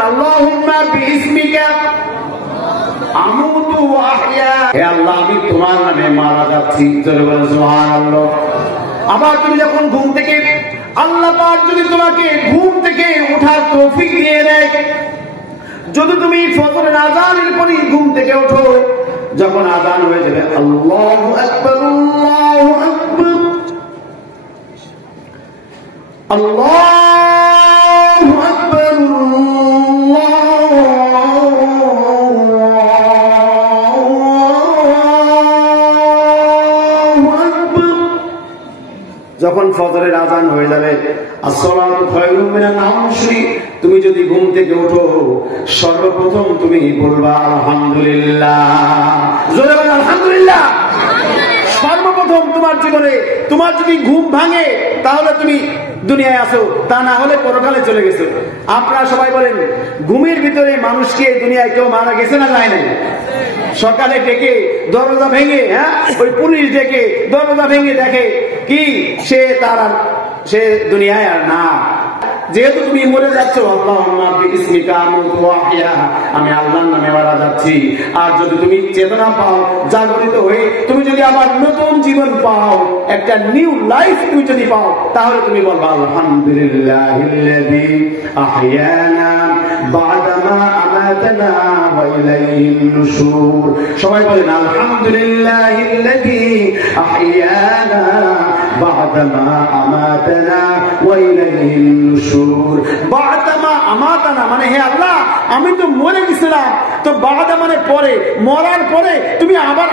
বলেন আল্লাহুম্মা বিইসমিকা আমুতু ওয়া আহইয়া, হে আল্লাহ আমি তোমার নামে মারা যাচ্ছি। জোরে বলেন সুবহানাল্লাহ। আবার তুমি যখন ঘুম থেকে, আল্লাহ পাক যদি তোমাকে ঘুম থেকে ওঠার তৌফিক দিয়ে দেয়, যদি তুমি ফজরের আযানের পরে ঘুম থেকে ওঠো, যখন আযান হয়ে যাবে আল্লাহু আকবার আল্লাহু আকবার আল্লাহু আকবার আল্লাহু আকবার, যখন ফজরের আযান হয়ে যাবে আসসালাতু খায়রুম মিনান নাওম, তুমি যদি ঘুম থেকে ওঠো সর্বপ্রথম তুমি বলবা আলহামদুলিল্লাহ। জোরে বলো আলহামদুলিল্লাহ। সর্বপ্রথম তোমার জীবনে তোমার যদি ঘুম ভাঙে তাহলে তুমি দুনিয়ায় আসো, তা না হলে পরকালে চলে গেছো। আপনারা সবাই বলেন ঘুমের ভিতরে মানুষকে দুনিয়ায় কেউ মারা গেছে না যায় নাই? সকালে ডেকে দরজা ভেঙে, ওই পুলিশ ডেকে দরজা ভেঙে দেখে কি সে দুনিয়ায় আর না। যেহেতু তুমি মরে যাচ্ছ, আল্লাহুম্মা বিইসমিকা আমুতু ওয়া আহইয়া, আমি আল্লাহর নামে মারা যাচ্ছি। আর যদি তুমি চেতনা পাও, জাগরিত হয়ে তুমি যদি আবার নতুন জীবন পাও, একটা নিউ লাইফ তুমি যদি পাও, তাহলে তুমি বলবা আলহামদুলিল্লাহিল্লাযী আহইয়ানা বা'দা মা আমাতানা ওয়া ইলাইহিন নুশুর। সবাই বলেন আলহামদুলিল্লাহিল্লাযী আহইয়ানা বা'দা মা আমাতানা ওয়া ইলাইহিন নুশুর। বা'দা মা আমাতানা মানে হে আল্লাহ আমি তো মরে গেছিলাম, তো বা'দা মানে পরে, মরার পরে তুমি আবার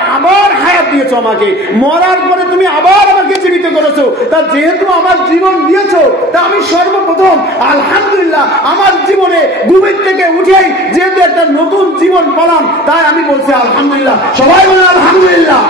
হায়াত দিয়েছো আমাকে, মরার পরে তুমি আবার আমাকে জীবিত করেছো। তা যেহেতু আমার জীবন দিয়েছো, তা আমি সর্বপ্রথম আলহামদুলিল্লাহ, আমার জীবনে ঘুমের থেকে উঠেই যেহেতু একটা নতুন জীবন পেলাম, তাই আমি বলছি আলহামদুলিল্লাহ। সবাই বলে আলহামদুলিল্লাহ।